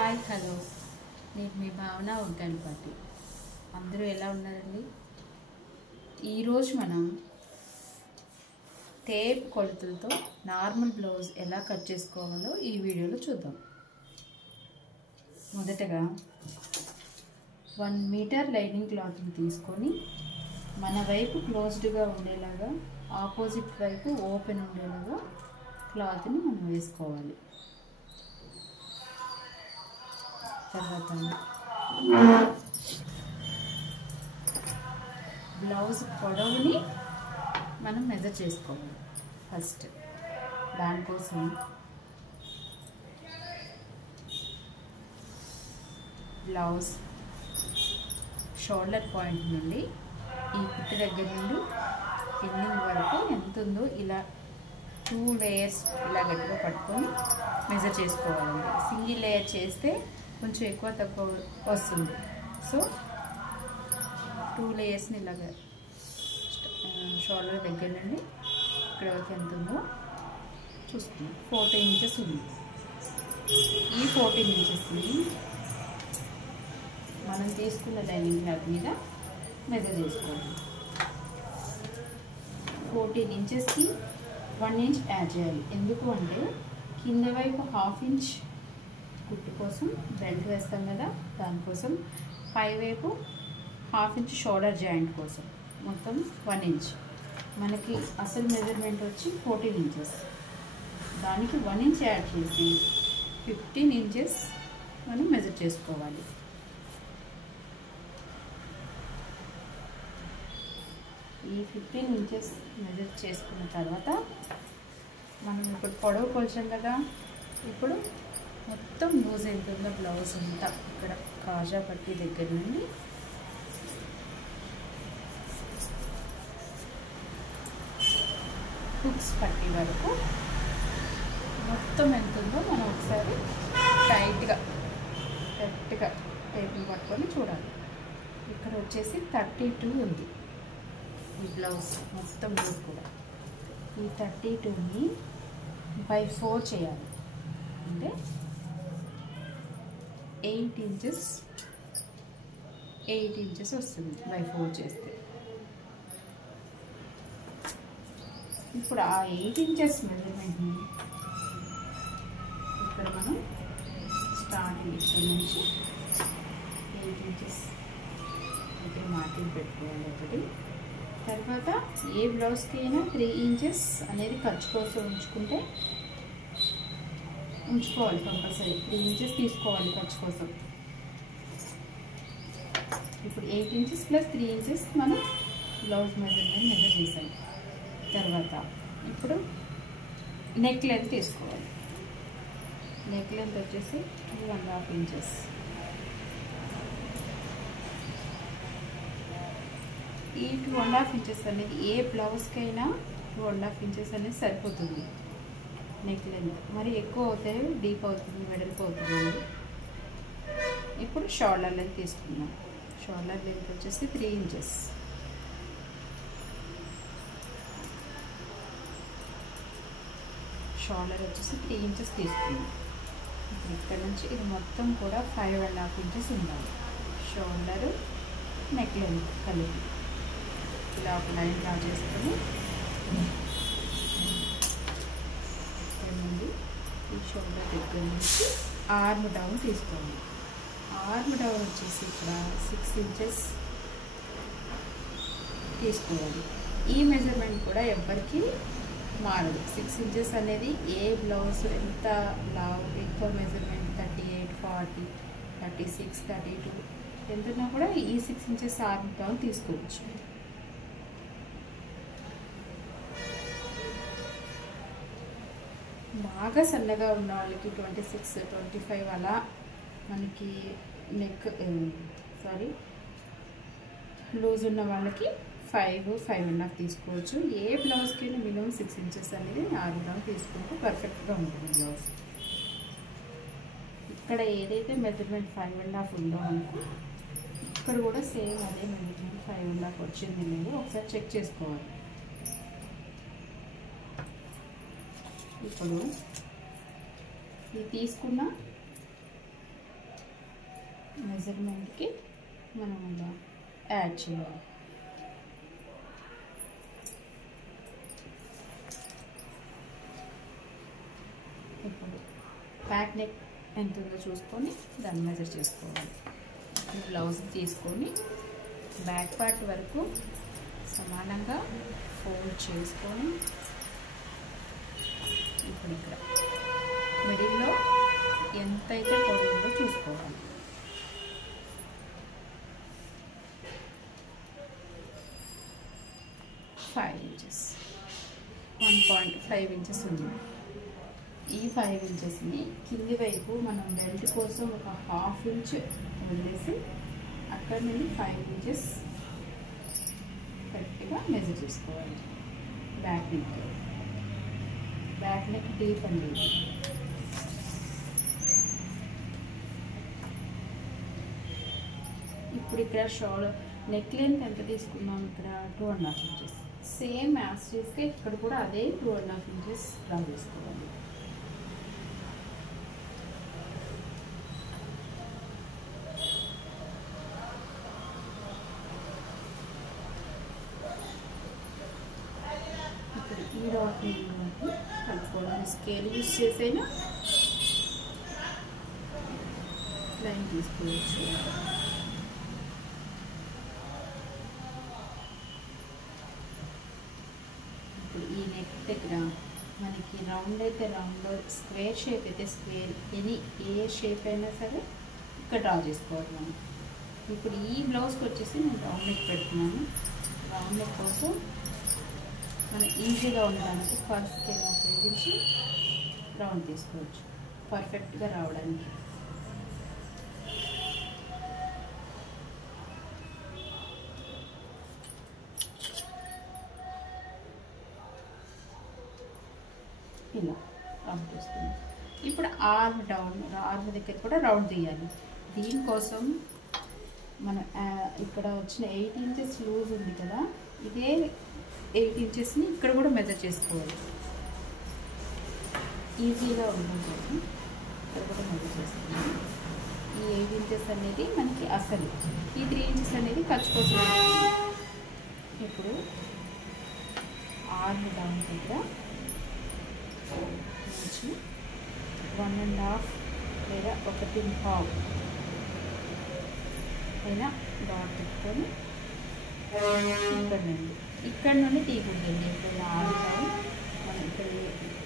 Hi hello నేను మీ భావన ఉగ్గండిపాటి. అందరూ ఎలా ఉన్నారండి? ఈరోజు మనం టేప్ కొలతలతో నార్మల్ బ్లౌజ్ ఎలా కట్ చేసుకోవాలో ఈ వీడియోలో చూద్దాం. మొదటగా 1 మీటర్ లైనింగ్ క్లాత్ని తీసుకొని మన వైపు క్లోజ్డ్గా ఉండేలాగా, ఆపోజిట్ వైపు ఓపెన్ ఉండేలాగా క్లాత్ని మనం వేసుకోవాలి. తర్వాత బ్లౌజ్ పొడవుని మనం మెజర్ చేసుకోవాలి. ఫస్ట్ దానికోసం బ్లౌజ్ షోల్డర్ పాయింట్ నుండి ఈ కుట్టు దగ్గర నుండి ఎండింగ్ వరకు ఎంత ఉందో ఇలా 2 లేయర్స్ ఇలా గట్టిగా పట్టుకొని మెజర్ చేసుకోవాలండి. సింగిల్ లేయర్ చేస్తే కొంచెం ఎక్కువ తక్కువ వస్తుంది. సో 2 లేయర్స్ని ఇలాగ షోల్డర్ దగ్గర నుండి ఇక్కడ వరకు ఎంత ఉందో చూసుకుందాం. 14 ఇంచెస్ ఉంది. ఈ 14 ఇంచెస్ని మనం తీసుకున్న లైనింగ్ క్లాత్ మీద మెజర్ చేసుకోవాలి. 14 ఇంచెస్కి 1 ఇంచ్ యాడ్ చేయాలి. ఎందుకు అంటే కింద వైపు 1/2 ఇంచ్ కుట్టు కోసం బెల్ట్ వేస్తాం కదా, దానికోసం పైవైపు 1/2 ఇంచ్ షోల్డర్ జాయింట్ కోసం మొత్తం 1 ఇంచ్. మనకి అసలు మెజర్మెంట్ వచ్చి 14 ఇంచెస్. దానికి 1 ఇంచ్ యాడ్ చేసి 15 ఇంచెస్ మనం మెజర్ చేసుకోవాలి. ఈ 15 ఇంచెస్ మెజర్ చేసుకున్న తర్వాత మనం ఇప్పుడు పొడవు కొలిచాం కదా, ఇప్పుడు మొత్తం లూజ్ అవుతుందో బ్లౌజ్ అంతా ఇక్కడ కాజా పట్టి దగ్గర నుండి హుక్స్ పట్టి వరకు మొత్తం ఎంత ఉందో మనం ఒకసారి టైట్గా కరెక్ట్గా టేపుని పట్టుకొని చూడాలి. ఇక్కడ వచ్చేసి 32 ఉంది ఈ బ్లౌజ్ మొత్తం లూజ్ కూడా. ఈ 32ని by 4 చేయాలి. అంటే 8 ఇంచెస్ వస్తుంది by 4 చేస్తే. ఇప్పుడు ఆ 8 ఇంచెస్ మెజర్మెంట్ని ఇక్కడ మనం స్టార్టింగ్ ఇక్కడ నుంచి 8 ఇంచెస్ అయితే మార్కింగ్ పెట్టుకోవాలి ఒకటి. తర్వాత ఏ బ్లౌజ్కి అయినా 3 ఇంచెస్ అనేది ఖర్చు కోసం ఉంచుకోవాలి. కంపల్సరీ 3 ఇంచెస్ తీసుకోవాలి ఖర్చు కోసం. ఇప్పుడు 8 ఇంచెస్ ప్లస్ 3 ఇంచెస్ మనం బ్లౌజ్ మెజర్ చేసాం. తర్వాత ఇప్పుడు నెక్ లెంత్ తీసుకోవాలి. నెక్ లెంత్ వచ్చేసి 2.5 ఇంచెస్. ఈ 2.5 ఇంచెస్ అనేది ఏ బ్లౌజ్కైనా 2.5 ఇంచెస్ అనేది సరిపోతుంది. నెక్ లెంత్ మరి ఎక్కువ అవుతే డీప్ అవుతుంది, వెడల్పు అవుతుంది. ఇప్పుడు షోల్డర్ లెంత్ తీసుకున్నాం. షోల్డర్ లెంత్ వచ్చేసి 3 ఇంచెస్. షోల్డర్ వచ్చేసి 3 ఇంచెస్ తీసుకున్నాం. ఇప్పుడు ఇక్కడ నుంచి ఇది మొత్తం కూడా 5.5 ఇంచెస్ ఉండాలి. షోల్డరు నెక్ లెంత్ కలిపి ఇలా ఒక లైన్ డ్రా చేసుకొని ఈ షోల్డర్ దగ్గర నుంచి ఆర్మ్ డౌన్ తీసుకోవాలి. ఆర్మ్ డౌన్ వచ్చేసి ఇక్కడ 6 ఇంచెస్ తీసుకోవాలి. ఈ మెజర్మెంట్ కూడా ఎవ్వరికి మారదు. 6 ఇంచెస్ అనేది ఏ బ్లౌజ్ ఎంత లావు ఎక్కువ మెజర్మెంట్ 38, 40, 36, 32 ఎంతున్నా కూడా ఈ 6 ఇంచెస్ ఆర్మ్ డౌన్ తీసుకోవచ్చు. బాగా సన్నగా ఉన్న వాళ్ళకి 26, 25 అలా మనకి లూజ్ ఉన్న వాళ్ళకి 5, 5.5 తీసుకోవచ్చు. ఏ బ్లౌజ్కైనా మినిమం 6 ఇంచెస్ అనేది ఆర్మ్ డౌన్ తీసుకుంటే పర్ఫెక్ట్గా ఉంటుంది బ్లౌజ్. ఇక్కడ ఏదైతే మెజర్మెంట్ 5.5 ఉందో మనకు ఇక్కడ కూడా సేమ్ అదే మెజర్మెంట్ 5.5 వచ్చింది లేదో ఒకసారి చెక్ చేసుకోవాలి. ఇప్పుడు ఇది తీసుకున్న మెజర్మెంట్కి మనం ఇలా యాడ్ చేయాలి. ఇప్పుడు బ్యాక్ నెక్ ఎంత ఉందో చూసుకొని దాన్ని మెజర్ చేసుకోవాలి. బ్లౌజ్ తీసుకొని బ్యాక్ పార్ట్ వరకు సమానంగా ఫోల్డ్ చేసుకొని ఇప్పుడు ఇక్కడ మిడిల్లో ఎంతైతే పొడవు ఉందో చూసుకోవాలి. 5 ఇంచెస్ 1.5 ఇంచెస్ ఉంది. ఈ 5 ఇంచెస్ని కింది వైపు మనం బెల్ట్ కోసం ఒక ½ ఇంచ్ వదిలేసి అక్కడ నుండి 5 ఇంచెస్ కరెక్ట్గా మెజర్ చేసుకోవాలి. బ్యాక్ నెక్ డీప్ అండి. ఇప్పుడు ఇక్కడ షోల్డర్ నెక్ లెంత్ ఎంత తీసుకున్నాం, ఇక్కడ 2.5 ఇంచెస్. సేమ్ యాజ్ చేస్తే ఇక్కడ కూడా అదే 2.5 ఇంచెస్ డ్రా చేసుకోవాలి. ఇప్పుడు ఈ డాట్ని కలుపుకోవడం స్కేల్ యూజ్ చేసైనా లైన్ తీసుకోవచ్చు. ఈ నెక్ దగ్గర మనకి రౌండ్ అయితే రౌండ్, స్క్వేర్ షేప్ అయితే స్క్వేర్, ఏ షేప్ అయినా సరే ఇక్కడ డ్రా చేసుకోవాలి మనం. ఇప్పుడు ఈ బ్లౌజ్కి వచ్చేసి నేను రౌండ్ నెక్ పెడుతున్నాను. రౌండ్ నెక్ కోసం మనం ఈజీగా ఉండడానికి ఫస్ట్ స్కేల్ ఉపయోగించి రౌండ్ తీసుకోవచ్చు పర్ఫెక్ట్గా రావడానికి. ఇలా రౌండ్ తీస్తుంది. ఇప్పుడు ఆర్మ్ దగ్గర కూడా రౌండ్ తీయాలి. దీనికోసం మనం ఇక్కడ వచ్చిన 8 ఇంచెస్ లూజ్ ఉంది కదా, ఇదే 8 ఇంచెస్ని ఇక్కడ కూడా మెజర్ చేసుకోవాలి. ఈజీగా ఉండడం కోసం ఇక్కడ కూడా మెజర్ చేసుకున్నాం. ఈ 8 ఇంచెస్ అనేది మనకి అసలు, ఈ 3 ఇంచెస్ అనేది ఖర్చు కోసం. ఇప్పుడు ఆర్మ్ డౌన్ దగ్గర 1.5 లేదా 1.5 అయినా డాట్ పెట్టుకొని ఇక్కడ నుండి తీయకూడదండి. ఇక్కడ ఆర్మ్ మనం ఇక్కడ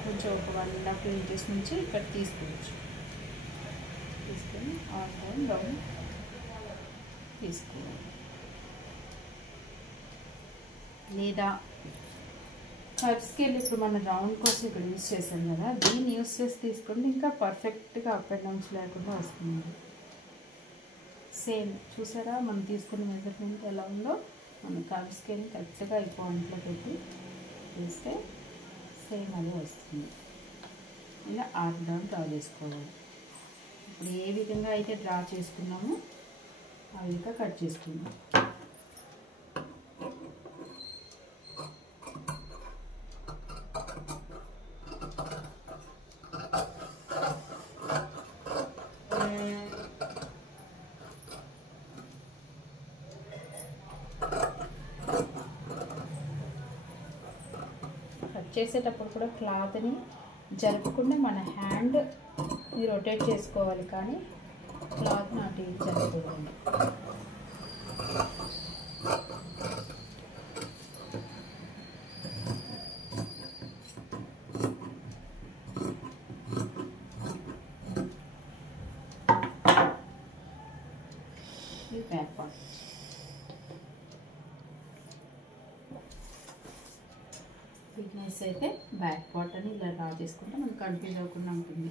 కొంచెం ఒక 1.5 ఇంచెస్ నుంచి ఇక్కడ తీసుకోవచ్చు. తీసుకొని ఆర్మ్ డౌన్ తీసుకోవాలి. లేదా కర్వ్ స్కేల్ ఇప్పుడు మనం రౌండ్ కోసం ఇక్కడ యూజ్ చేసాం కదా, దీన్ని యూజ్ చేసి తీసుకోండి, ఇంకా పర్ఫెక్ట్గా అప్ అండ్ డౌన్స్ లేకుండా వస్తుంది. సేమ్ చూసారా మనం తీసుకున్న మెజర్మెంట్ ఎలా ఉందో, మనం కర్వ్ స్కేల్ని కరెక్ట్గా ఈ పాయింట్లో పెట్టి వేస్తే సేమ్ అదే వస్తుంది. ఇలా ఆర్మ్ డౌన్ డ్రా చేసుకోవాలి. ఇప్పుడు ఏ విధంగా అయితే డ్రా చేసుకున్నామో ఆ విధంగా కట్ చేసుకుందాం. చేసేటప్పుడు కూడా క్లాత్ని జరపకుండా మన హ్యాండ్ రొటేట్ చేసుకోవాలి, కానీ క్లాత్ని అటు ఇటు జరపకూడదు. ఇది బ్యాక్ పార్ట్. ఫిట్నెస్ అయితే బ్యాక్ పార్ట్ అని ఇలా డ్రా చేసుకుంటే మనకు కన్ఫ్యూజ్ అవ్వకుండా ఉంటుంది.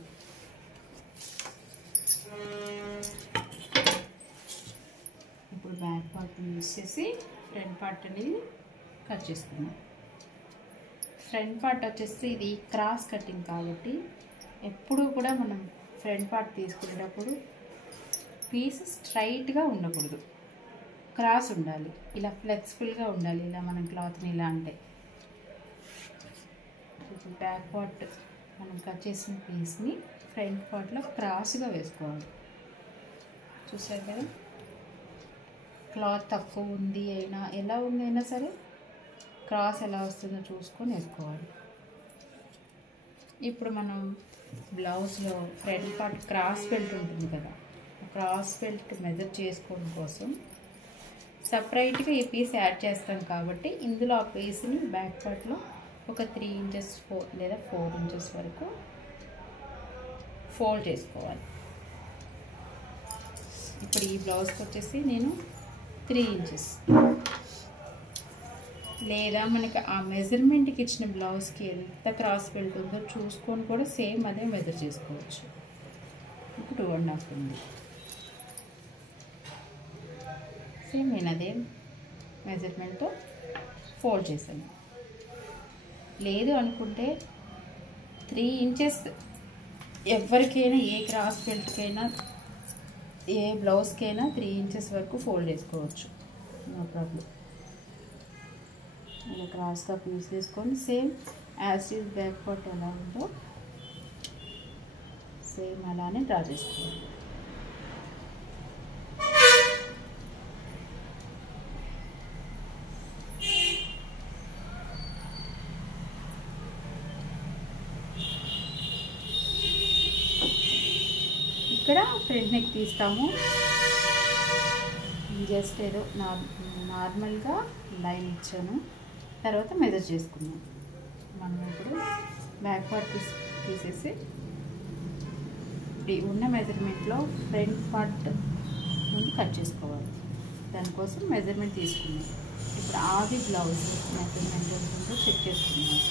ఇప్పుడు బ్యాక్ పార్ట్ యూజ్ చేసి ఫ్రంట్ పార్ట్ అనేది కట్ చేసుకున్నాం. ఫ్రంట్ పార్ట్ వచ్చేసి ఇది క్రాస్ కటింగ్ కాబట్టి ఎప్పుడూ కూడా మనం ఫ్రంట్ పార్ట్ తీసుకునేటప్పుడు పీస్ స్ట్రైట్గా ఉండకూడదు, క్రాస్ ఉండాలి. ఇలా ఫ్లెక్సిబుల్గా ఉండాలి. ఇలా మనం క్లాత్ని ఇలా అంటే బ్యాక్ పార్ట్ మనం కట్ చేసిన పీస్ని ఫ్రంట్ పార్ట్లో క్రాస్గా వేసుకోవాలి. చూసారు కదా, క్లాత్ తక్కువ ఉంది అయినా ఎలా ఉంది అయినా సరే క్రాస్ ఎలా వస్తుందో చూసుకొని వేసుకోవాలి. ఇప్పుడు మనం బ్లౌజ్లో ఫ్రంట్ పార్ట్ క్రాస్ బెల్ట్ ఉంటుంది కదా, క్రాస్ బెల్ట్ మెజర్ చేసుకోవడం కోసం సపరేట్గా ఈ పీస్ యాడ్ చేస్తాం కాబట్టి ఇందులో ఆ పీస్ని బ్యాక్ పార్ట్లో ఒక 3 ఇంచెస్ 4 లేదా 4 ఇంచెస్ వరకు ఫోల్డ్ చేసుకోవాలి. ఇప్పుడు ఈ బ్లౌజ్కి వచ్చేసి నేను 3 ఇంచెస్, లేదా మనకి ఆ మెజర్మెంట్కి ఇచ్చిన బ్లౌజ్కి ఎంత క్రాస్ బెల్ట్ ఉందో చూసుకొని కూడా సేమ్ అదే మెజర్ చేసుకోవచ్చు. ఇప్పుడు 2.5 ఉంది, సేమ్ నేను అదే మెజర్మెంట్తో ఫోల్డ్ చేశాను. లేదు అనుకుంటే 3 ఇంచెస్ ఎవరికైనా, ఏ క్రాస్ బెల్ట్కైనా ఏ బ్లౌజ్కైనా 3 ఇంచెస్ వరకు ఫోల్డ్ చేసుకోవచ్చు, నో ప్రాబ్లం. ఇలా క్రాస్గా పీస్ చేసుకొని same as is back part ఎలా ఉందో సేమ్ అలానే డ్రా చేసుకోవాలి. ఇక్కడ ఫ్రంట్ నెక్ తీస్తాము, జస్ట్ ఏదో నార్మల్గా లైన్ ఇచ్చాను, తర్వాత మెజర్ చేసుకున్నాం. మనం ఇప్పుడు బ్యాక్ పార్ట్ తీసేసి ఉన్న మెజర్మెంట్లో ఫ్రంట్ పార్ట్ ముందు కట్ చేసుకోవాలి. దానికోసం మెజర్మెంట్ తీసుకున్నాం. ఇప్పుడు ఆది బ్లౌజ్ మెజర్మెంట్ ఉంటుందో చెక్ చేసుకున్నాం.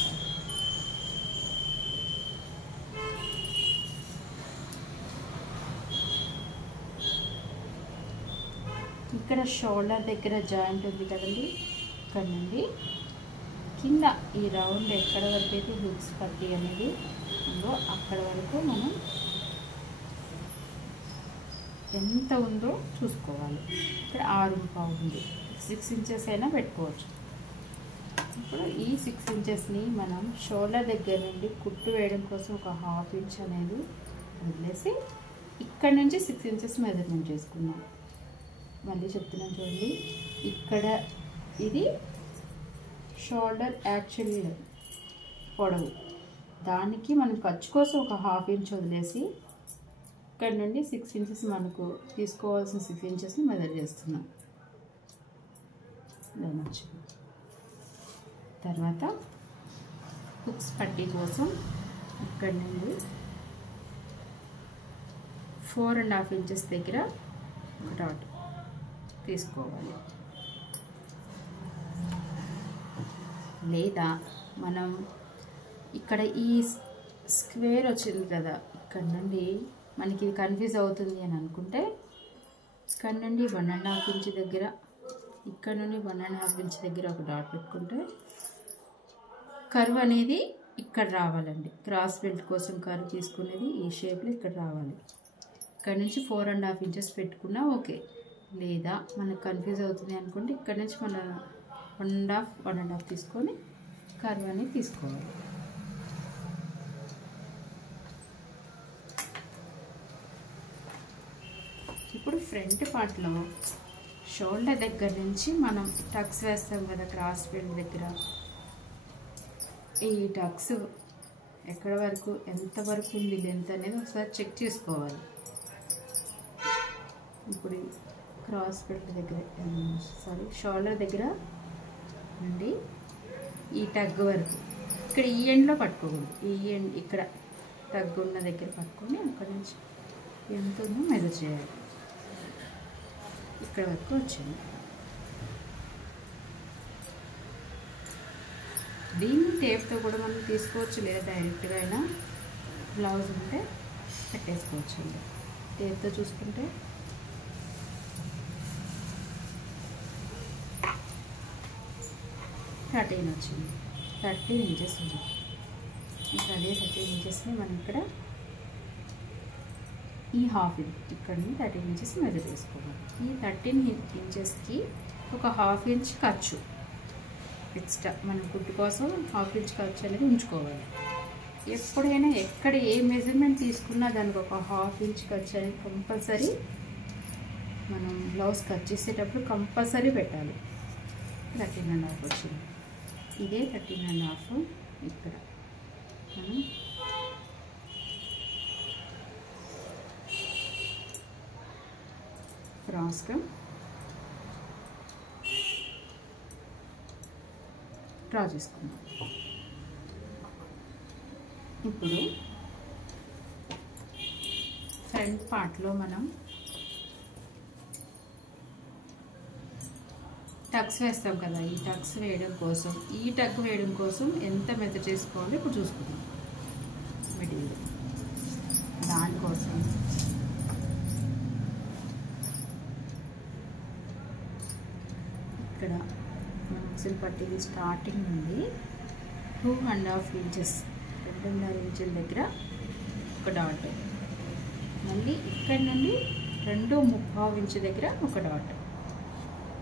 ఇక్కడ షోల్డర్ దగ్గర జాయింట్ ఉంది కదండి, ఇక్కడ నుండి కింద ఈ రౌండ్ ఎక్కడ వరకు అయితే హుక్స్ పట్టి అనేది ఉందో అక్కడ వరకు మనం ఎంత ఉందో చూసుకోవాలి. ఇక్కడ 6.5 ఉంది, 6 ఇంచెస్ అయినా పెట్టుకోవచ్చు. ఇప్పుడు ఈ 6 ఇంచెస్ని మనం షోల్డర్ దగ్గర నుండి కుట్టు వేయడం కోసం ఒక 1/2 ఇంచ్ అనేది వదిలేసి ఇక్కడ నుంచి 6 ఇంచెస్ మెజర్మెంట్ చేసుకున్నాం. మళ్ళీ చెప్తున్నాను చూడండి, ఇక్కడ ఇది షోల్డర్ యాక్చువల్లీ పొడవు, దానికి మనం ఖర్చు కోసం ఒక 1/2 ఇంచ్ వదిలేసి ఇక్కడ నుండి 6 ఇంచెస్ మనకు తీసుకోవాల్సిన 6 ఇంచెస్ని మెజర్ చేస్తున్నాం. తర్వాత హుక్స్ పట్టీ కోసం ఇక్కడ నుండి 4.5 ఇంచెస్ దగ్గర ఒక డాట్ తీసుకోవాలి. లేదా మనం ఇక్కడ ఈ స్క్వేర్ వచ్చింది కదా, ఇక్కడ నుండి మనకి ఇది కన్ఫ్యూజ్ అవుతుంది అని అనుకుంటే ఇక్కడ నుండి 1.5 ఇంచ్ దగ్గర, ఇక్కడ నుండి 1.5 ఇంచ్ దగ్గర ఒక డాట్ పెట్టుకుంటే కర్వ్ అనేది ఇక్కడ రావాలండి. క్రాస్ బెల్ట్ కోసం కర్వ్ తీసుకునేది ఈ షేప్లో ఇక్కడ రావాలి. ఇక్కడ నుంచి 4.5 ఇంచెస్ పెట్టుకున్నా ఓకే. లేదా మనకు కన్ఫ్యూజ్ అవుతుంది అనుకుంటే ఇక్కడ నుంచి మన 1.5 తీసుకొని కర్వ్ అనేది తీసుకోవాలి. ఇప్పుడు ఫ్రంట్ పార్ట్లో షోల్డర్ దగ్గర నుంచి మనం టక్స్ వేస్తాం కదా క్రాస్ బెల్ట్ దగ్గర, ఈ టక్స్ ఎక్కడ వరకు ఎంతవరకు ఉంది లెంత్ అనేది ఒకసారి చెక్ చేసుకోవాలి. ఇప్పుడు క్రాస్ బెల్ట్ దగ్గర షోల్డర్ దగ్గర నుండి ఈ టగ్ వరకు ఇక్కడ ఈ ఎండ్లో పట్టుకోకూడదు, ఈ ఎండ్ ఇక్కడ టగ్ ఉన్న దగ్గర పట్టుకొని అక్కడ నుంచి ఎంత ఉందో మెజర్ చేయాలి. ఇక్కడ వరకు వచ్చింది. దీన్ని టేప్తో కూడా మనం తీసుకోవచ్చు, లేదా డైరెక్ట్గా అయినా బ్లౌజ్ ఉంటే పెట్టేసుకోవచ్చు అండి. టేప్తో చూసుకుంటే 13 వచ్చింది, 13 ఇంచెస్ ఉంది. ఇంకా అదే 13 ఇంచెస్ని మనం ఇక్కడ ఈ హాఫ్ ఇక్కడ నుండి 13 ఇంచెస్ మెజర్ చేసుకోవాలి. ఈ 13 ఇంచెస్కి ఒక 1/2 ఇంచ్ ఖర్చు ఎక్స్ట్రా మనం కుట్టు కోసం 1/2 ఇంచ్ ఖర్చు అనేది ఉంచుకోవాలి. ఎప్పుడైనా ఎక్కడ ఏ మెజర్మెంట్ తీసుకున్నా దానికి ఒక 1/2 ఇంచ్ ఖర్చు అనేది కంపల్సరీ మనం బ్లౌజ్ కట్ చేసేటప్పుడు కంపల్సరీ పెట్టాలి. 13.5 వచ్చింది. ఇదే 13.5 ఇక్కడ మనం క్రాస్గా డ్రా చేసుకుందాం. ఇప్పుడు ఫ్రంట్ పార్ట్లో మనం టక్స్ వేస్తాం కదా, ఈ టక్స్ వేయడం కోసం, ఈ టక్ వేయడం కోసం ఎంత మెజర్ చేసుకోవాలో ఇప్పుడు చూసుకుందాం. మెటీరియల్ దానికోసం ఇక్కడ మనం అసలు పట్టింది స్టార్టింగ్ నుండి 2.5 ఇంచెస్ 2.5 ఇంచుల దగ్గర ఒక డాట్, మళ్ళీ ఇక్కడ నుండి 2.5 ఇంచు దగ్గర ఒక డాట్,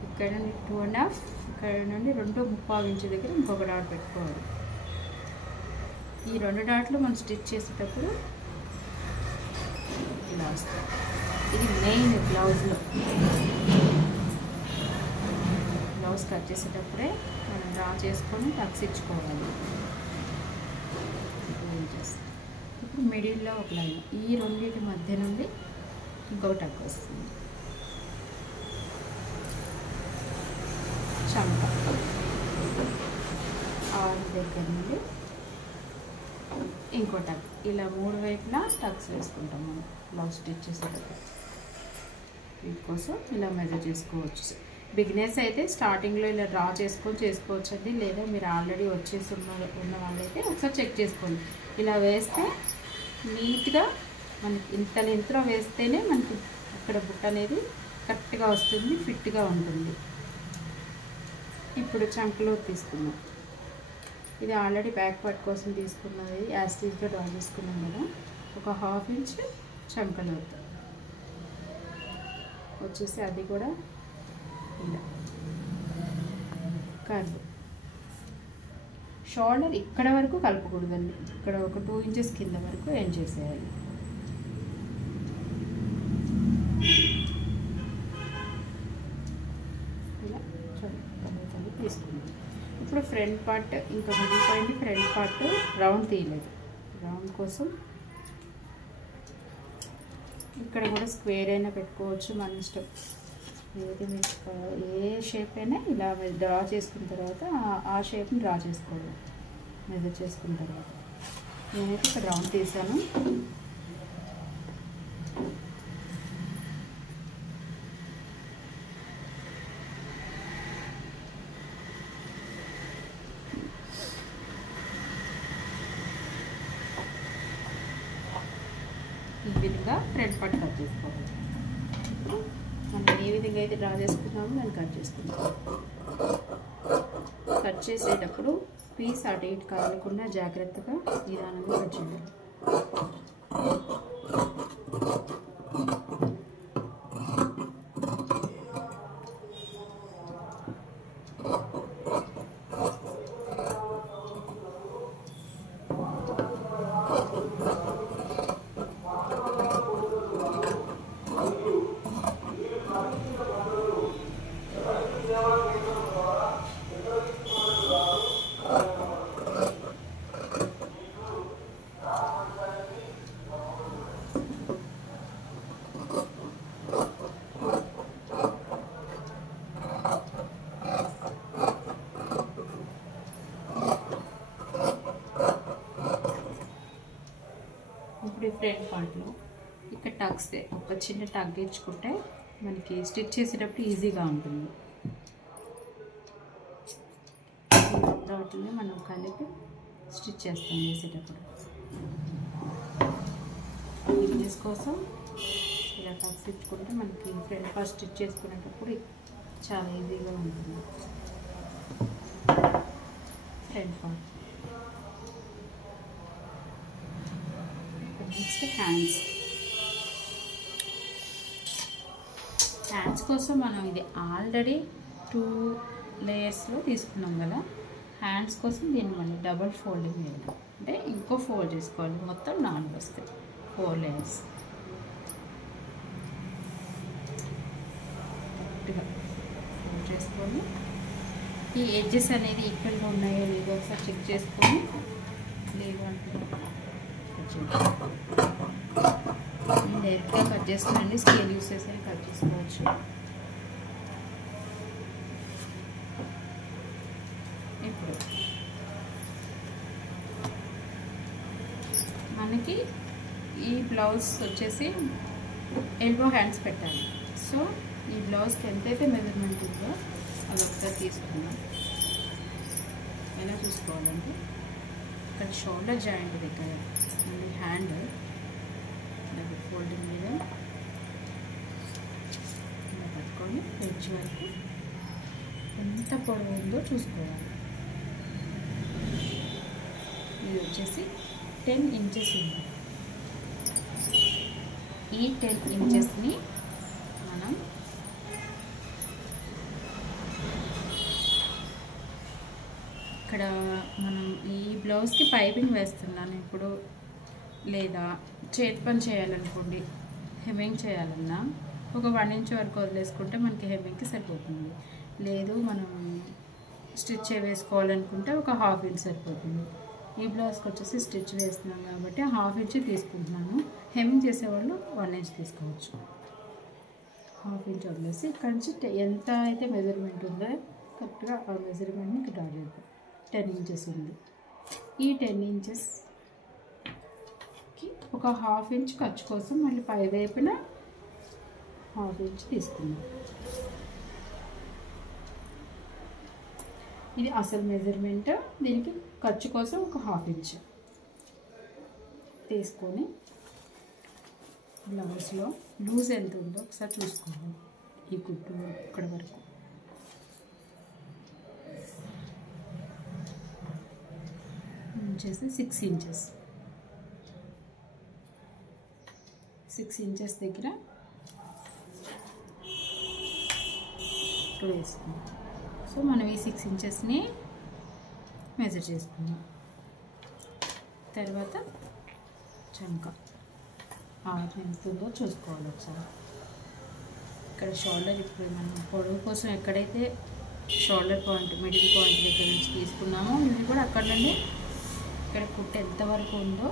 ఇక్కడ నుండి 2.5, ఇక్కడ నుండి 2.5 ఇంచు దగ్గర ఇంకొక డాట్ పెట్టుకోవాలి. ఈ 2 డాట్లు మనం స్టిచ్ చేసేటప్పుడు ఇలా వస్తాయి. ఇది మెయిన్ బ్లౌజ్లో, బ్లౌజ్ కట్ చేసేటప్పుడే మనం డ్రా చేసుకొని టక్స్ ఇచ్చుకోవాలి. 2 ఇంచెస్. ఇప్పుడు మిడిల్లో ఒక లైన్, ఈ రెండింటి మధ్య నుండి ఇంకో టక్ వస్తుంది. చంక ఆరు దగ్గర నుండి ఇంకో టక్, ఇలా 3 వైపులా టక్స్ వేసుకుంటాం మనం బ్లౌజ్ స్టిచ్ చేసేటప్పుడు. వీటి కోసం ఇలా మెజర్ చేసుకోవచ్చు. బిగినర్స్ అయితే స్టార్టింగ్లో ఇలా డ్రా చేసుకోవచ్చు అండి, లేదా మీరు ఆల్రెడీ వచ్చేసి ఉన్న వాళ్ళైతే ఒకసారి చెక్ చేసుకోండి. ఇలా వేస్తే నీట్గా మనకి ఇంత లెంత్లో వేస్తేనే మనకి అక్కడ బుట్ట అనేది కరెక్ట్గా వస్తుంది, ఫిట్గా ఉంటుంది. ఇప్పుడు చంకలో తీసుకున్నాం. ఇది ఆల్రెడీ బ్యాక్ పార్ట్ కోసం తీసుకున్నది, యాస్టీజ్గా డ్రా చేసుకున్నాం కదా. ఒక 1/2 ఇంచ్ చంకలో వచ్చేసి అది కూడా ఇలా కర్వ్. షోల్డర్ ఇక్కడ వరకు కలపకూడదండి, ఇక్కడ ఒక 2 ఇంచెస్ కింద వరకు ఎండ్ చేసేయాలి. ఇలా చూడండి తీసుకున్నాం. ఇప్పుడు ఫ్రంట్ పార్ట్ ఇంకా మిగిలిపోయింది. ఫ్రంట్ పార్ట్ రౌండ్ తీయలేదు, రౌండ్ కోసం ఇక్కడ కూడా స్క్వేర్ అయినా పెట్టుకోవచ్చు, మన ఇష్టం. ఏది మీకు ఏ షేప్ అయినా ఇలా డ్రా చేసుకున్న తర్వాత ఆ షేప్ని డ్రా చేసుకోవాలి మెజర్ చేసుకున్న తర్వాత. నేనైతే ఇక్కడ రౌండ్ తీసాను. ఈ విధంగా ఫ్రంట్ పార్ట్ కట్ చేసుకోవాలి. మనం ఏ విధంగా అయితే డ్రా చేసుకున్నామో దాన్ని కట్ చేసుకుంటాం. కట్ చేసేటప్పుడు పీస్ అటు ఇటు కదలకుండా జాగ్రత్తగా నిదానంగా కట్ చేయాలి. ఇప్పుడు ఫ్రంట్ పార్ట్లో ఇక్కడ టక్స్ ఒక చిన్న టక్ ఇచ్చుకుంటే మనకి స్టిచ్ చేసేటప్పుడు ఈజీగా ఉంటుంది. వాటిని మనం కలిపి స్టిచ్ చేస్తాం చేసేటప్పుడు. బిజినెస్ కోసం ఇలా టక్స్ ఇచ్చుకుంటే మనకి ఫ్రంట్ పార్ట్ స్టిచ్ చేసుకునేటప్పుడు చాలా ఈజీగా ఉంటుంది. Front part. నెక్స్ట్ హ్యాండ్స్ కోసం మనం ఇది ఆల్రెడీ 2 లేయర్స్లో తీసుకున్నాం కదా. హ్యాండ్స్ కోసం దీన్ని మళ్ళీ డబుల్ ఫోల్డింగ్ చేయాలి, అంటే ఇంకో ఫోల్డ్ చేసుకోవాలి. మొత్తం 4 వస్తాయి, 4 లేయర్స్. కరెక్ట్గా ఫోల్డ్ చేసుకొని ఈ ఎడ్జెస్ అనేది ఈక్వల్గా ఉన్నాయో లేదో ఒకసారి చెక్ చేసుకొని లేవు అంటున్నాను డైరెక్ట్గా కట్ చేస్తానండి. స్కేల్ యూస్ చేసి కట్ చేసుకోవచ్చు. ఇప్పుడు మనకి ఈ బ్లౌజ్ వచ్చేసి ఎల్బో హ్యాండ్స్ పెట్టాలి. సో ఈ బ్లౌజ్కి ఎంతైతే మెజర్మెంట్ ఉందో అది ఒకసారి తీసుకుందాం. ఎలా చూసుకోవాలంటే ఇక్కడ షోల్డర్ జాయింట్ దగ్గర హ్యాండ్ డబుల్ ఫోల్డింగ్ మీద ఇలా పట్టుకొని ఎడ్జ్ వరకు ఎంత పొడవు ఉందో చూసుకోవాలి. ఇది వచ్చేసి 10 ఇంచెస్ ఉంది. ఈ 10 ఇంచెస్ని మనం ఇక్కడ మనం ఈ బ్లౌజ్కి పైపింగ్ వేస్తున్నాను ఇప్పుడు, లేదా చేతి పని చేయాలనుకోండి, హెమ్మింగ్ చేయాలన్నా ఒక 1 ఇంచ్ వరకు వదిలేసుకుంటే మనకి హెమ్మింగ్కి సరిపోతుంది. లేదు మనం స్టిచ్ వేసుకోవాలనుకుంటే ఒక 1/2 ఇంచ్ సరిపోతుంది. ఈ బ్లౌజ్కి వచ్చేసి స్టిచ్ వేస్తున్నాం కాబట్టి 1/2 ఇంచ్ తీసుకుంటున్నాను. హెమ్మింగ్ చేసేవాళ్ళు 1 ఇంచ్ తీసుకోవచ్చు. 1/2 ఇంచ్ వదిలేసి ఇక్కడ నుంచి ఎంత అయితే మెజర్మెంట్ ఉందో కరెక్ట్గా ఆ మెజర్మెంట్ని ఇక్కడ డ్రా చేద్దాం. 10 ఇంచెస్ ఉంది. ఈ 10 ఇంచెస్కి ఒక 1/2 ఇంచ్ ఖర్చు కోసం మళ్ళీ పై వైపున 1/2 ఇంచ్ తీసుకుందాం. ఇది అసలు మెజర్మెంట్. దీనికి ఖర్చు కోసం ఒక 1/2 ఇంచ్ తీసుకొని బ్లౌజ్లో లూజ్ ఎంత ఉందో ఒకసారి చూసుకోవాలి. ఈ కుట్టు ఇక్కడ వరకు వచ్చేసి 6 ఇంచెస్. 6 ఇంచెస్ దగ్గర ఇక్కడ వేసుకుందాం. సో మనం ఈ 6 ఇంచెస్ని మెజర్ చేసుకుందాం. తర్వాత చంక ఎంత ఉందో చూసుకోవాలి ఒకసారి. ఇక్కడ షోల్డర్ ఇప్పుడు మనం పొడవు కోసం ఎక్కడైతే షోల్డర్ పాయింట్ మిడిల్ పాయింట్ దగ్గర నుంచి తీసుకున్నామో ఇది కూడా అక్కడ నుండి ఇక్కడ కుట్టు ఎంతవరకు ఉందో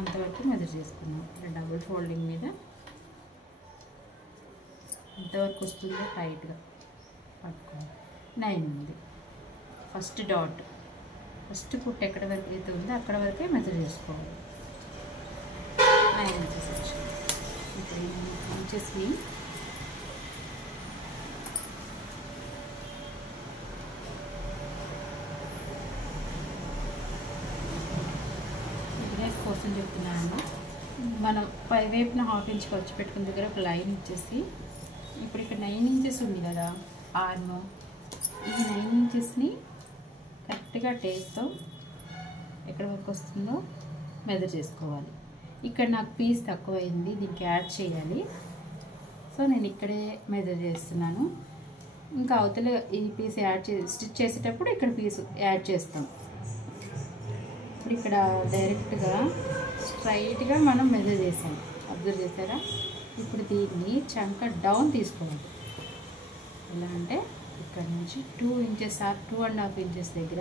అంతవరకు మెజర్ చేసుకున్నాం. ఇక్కడ డబుల్ ఫోల్డింగ్ మీద ఎంతవరకు వస్తుందో టైట్గా పట్టుకోవాలి. 9 ఉంది. ఫస్ట్ డాట్ ఫస్ట్ కుట్టు ఎక్కడ వరకు అయితే ఉందో అక్కడ వరకే మెజర్ చేసుకోవాలి. 9 ఇంచెస్ వచ్చింది. ఇప్పుడు ఈ ఇంచెస్ని కోసం చెప్తున్నాను. మనం పై వైపున 1/2 ఇంచ్ ఖర్చు పెట్టుకున్న దగ్గర ఒక లైన్ ఇచ్చేసి ఇప్పుడు ఇక్కడ 9 ఇంచెస్ ఉంది కదా ఆర్మ్, ఈ 9 ఇంచెస్ని కరెక్ట్గా టేప్తో ఎక్కడ వరకు వస్తుందో మెజర్ చేసుకోవాలి. ఇక్కడ నాకు పీస్ తక్కువైంది, దీనికి యాడ్ చేయాలి. సో నేను ఇక్కడే మెజర్ చేస్తున్నాను. ఇంకా అవతల ఈ పీస్ యాడ్ స్టిచ్ చేసేటప్పుడు ఇక్కడ పీస్ యాడ్ చేస్తాం. ఇప్పుడు ఇక్కడ డైరెక్ట్గా స్ట్రైట్గా మనం మెజర్ చేసాం, అబ్జర్వ్ చేసారా? ఇప్పుడు దీన్ని చంక డౌన్ తీసుకోవాలి. ఎలా అంటే ఇక్కడ నుంచి 2 ఇంచెస్ ఆర్ 2.5 ఇంచెస్ దగ్గర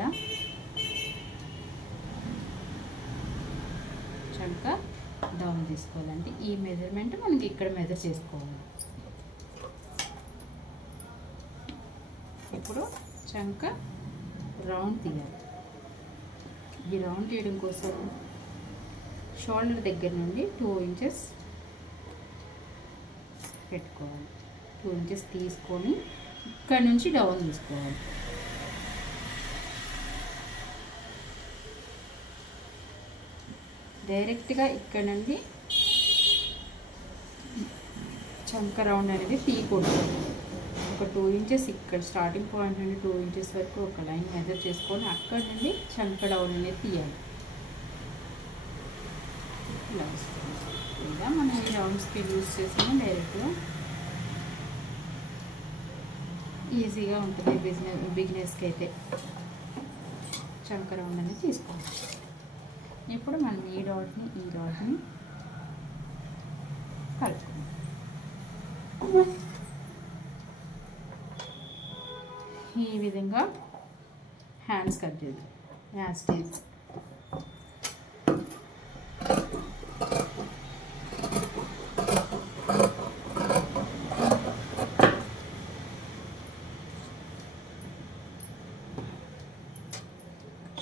చంక డౌన్ తీసుకోవాలంటే ఈ మెజర్మెంట్ మనకి ఇక్కడ మెజర్ చేసుకోవాలి. ఇప్పుడు చంక రౌండ్ తీయాలి. ఈ రౌండ్ తీయడం కోసం షోల్డర్ దగ్గర నుండి 2 ఇంచెస్ పెట్టుకోవాలి. 2 ఇంచెస్ తీసుకొని ఇక్కడ నుంచి డౌన్ తీసుకోవాలి. డైరెక్ట్గా ఇక్కడ నుండి చంక రౌండ్ అనేది తీయకూడదు. ఒక 2 ఇంచెస్ ఇక్కడ స్టార్టింగ్ పాయింట్ నుండి 2 ఇంచెస్ వరకు ఒక లైన్ మెజర్ చేసుకొని అక్కడ నుండి చంక డౌన్ అనేది తీయాలి. ఇలా లేదా మనం ఈ రౌండ్ స్కేల్ యూజ్ చేసినా డైరెక్ట్గా ఈజీగా ఉంటుంది. బిగినర్స్కి అయితే చంక రౌండ్ అనేది తీసుకోవచ్చు. ఇప్పుడు మనం ఈ డాట్ని కలుపుకుందాం. ఈ విధంగా హ్యాండ్స్ కట్ చేద్దాం. As it is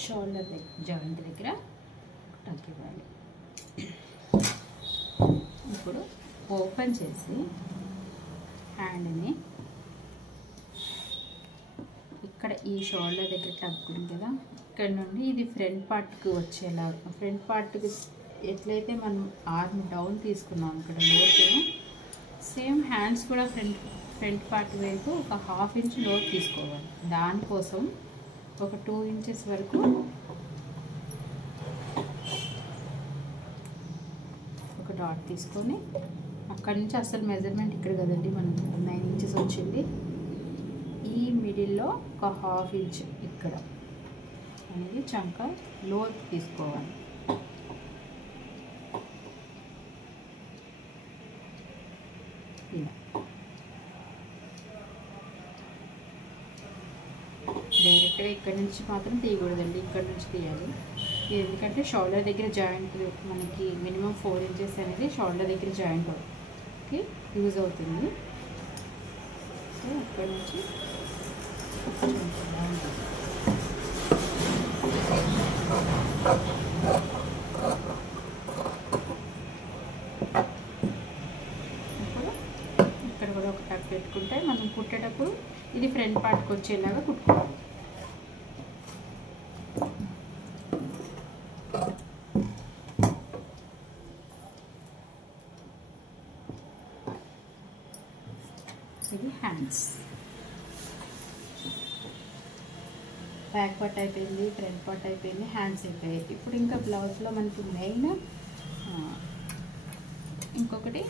shoulder joint దగ్గర టక్ ఇవ్వాలి. ఇప్పుడు ఓపెన్ చేసి హ్యాండ్ని ఇక్కడ ఈ షోల్డర్ దగ్గర టక్ ఉంది కదా, ఇక్కడ నుండి ఇది ఫ్రంట్ పార్ట్కి వచ్చేలా, ఫ్రంట్ పార్ట్కి ఎట్లయితే మనం ఆర్మ్ డౌన్ తీసుకున్నాం ఇక్కడ లోతు, సేమ్ హ్యాండ్స్ కూడా ఫ్రంట్ పార్ట్ వైపు ఒక 1/2 ఇంచ్ లోతు తీసుకోవాలి. దానికోసం ఒక 2 ఇంచెస్ వరకు ఒక డాట్ తీసుకొని అక్కడి నుంచి అసలు మెజర్మెంట్ ఇక్కడ కదండి మనం 9 ఇంచెస్ వచ్చింది, ఈ మిడిల్లో ఒక 1/2 ఇంచ్ ఇక్కడ అనేది చంక లోతు తీసుకోవాలి. ఇలా డైరెక్ట్గా ఇక్కడ నుంచి మాత్రం తీయకూడదండి, ఇక్కడ నుంచి తీయాలి. ఎందుకంటే షోల్డర్ దగ్గర జాయింట్ మనకి మినిమం 4 ఇంచెస్ అనేది షోల్డర్ దగ్గర జాయింట్కి యూజ్ అవుతుంది. సో ఇక్కడ నుంచి ఇప్పుడు ఇక్కడ కూడా ఒక టక్ పెట్టుకుంటే మనం కుట్టేటప్పుడు ఇది ఫ్రంట్ పార్ట్కి వచ్చేలాగా కుట్టుకోవాలి. ఇది హ్యాండ్స్. బ్యాక్ పార్ట్ అయిపోయింది, ఫ్రంట్ పార్ట్ అయిపోయింది, హ్యాండ్స్ అయిపోయాయి. ఇప్పుడు ఇంకా బ్లౌజ్లో మనకి మెయిన్ ఇంకొకటి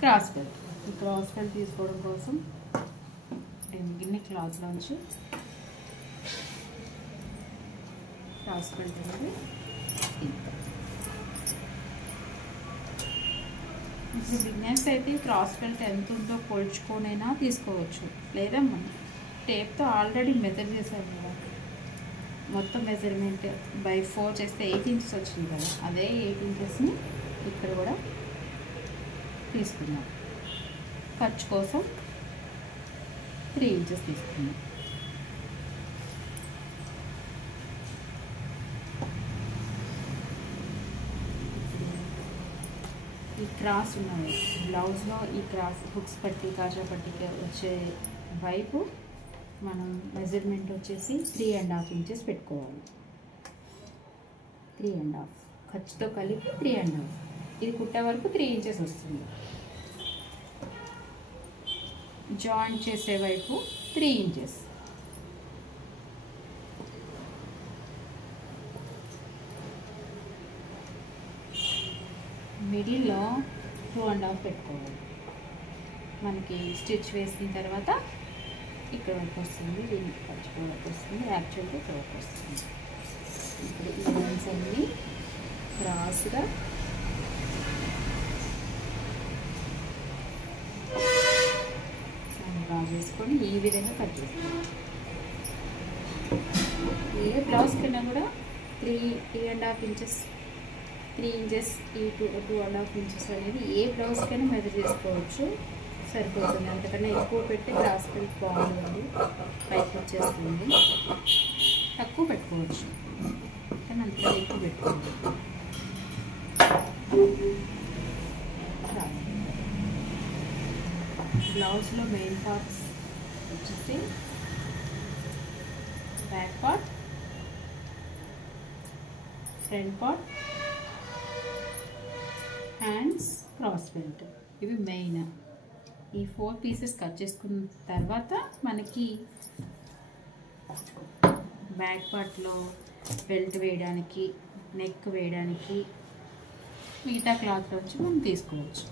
క్రాస్ బెల్ట్. ఈ క్రాస్ బెల్ట్ తీసుకోవడం కోసం మిగిలిన క్లాత్లోంచి క్రాస్ బెల్ట్ అనేది ఇప్పుడు బిగినర్స్ అయితే క్రాస్ బెల్ట్ ఎంత ఉందో పోల్చుకొనైనా తీసుకోవచ్చు, లేదా మనం టేప్తో ఆల్రెడీ మెజర్ చేసాం కదా, మొత్తం మెజర్మెంట్ బై 4 చేస్తే 8 ఇంచెస్ వచ్చింది కదా, అదే 8 ఇంచెస్ని ఇక్కడ కూడా తీసుకున్నాం. ఖర్చు కోసం 3 ఇంచెస్ తీసుకున్నాం. ఈ క్రాస్ ఉన్నది బ్లౌజ్లో, ఈ క్రాస్ హుక్స్ పట్టి కాజా పట్టికి వచ్చే వైపు మనం మెజర్మెంట్ వచ్చేసి 3.5 ఇంచెస్ పెట్టుకోవాలి. 3.5 ఖర్చుతో కలిపి 3.5. ఇది కుట్టే వరకు 3 ఇంచెస్ వస్తుంది. జాయింట్ చేసే వైపు 3 ఇంచెస్. మిడిల్లో 2.5 పెట్టుకోవాలి. మనకి స్టిచ్ వేసిన తర్వాత ఇక్కడ వరకు వస్తుంది, దీనికి ఖర్చు వరకు వస్తుంది, యాక్చువల్గా ఇక్కడ వరకు వస్తుంది. ఇప్పుడు ఈ లైన్స్ అన్నీ క్రాస్గా డ్రా చేసుకొని ఈ విధంగా కట్ చేసుకోవాలి. ఏ బ్లౌజ్ కన్నా కూడా 3.5 ఇంచెస్, 3 ఇంచెస్, ఈ 2.5 ఇంచెస్ అనేది ఏ బ్లౌజ్కైనా మెజర్ చేసుకోవచ్చు, సరిపోతుంది. అంతకన్నా ఎక్కువ పెట్టి క్రాస్ బెల్ట్ బాగుంటుంది, పైకి వచ్చేస్తుంది. తక్కువ పెట్టుకోవచ్చు కానీ అంతకన్నా ఎక్కువ పెట్టుకోవచ్చు. బ్లౌజ్లో మెయిన్ పార్ట్స్ వచ్చేసి back part, front part, hands, cross belt, ఇవి మెయిన్. ఈ 4 పీసెస్ కట్ చేసుకున్న తర్వాత మనకి బ్యాక్ పార్ట్లో బెల్ట్ వేయడానికి, నెక్ వేయడానికి మిగతా క్లాత్ వచ్చి మనం తీసుకోవచ్చు.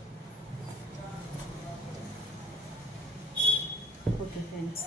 Okay friends.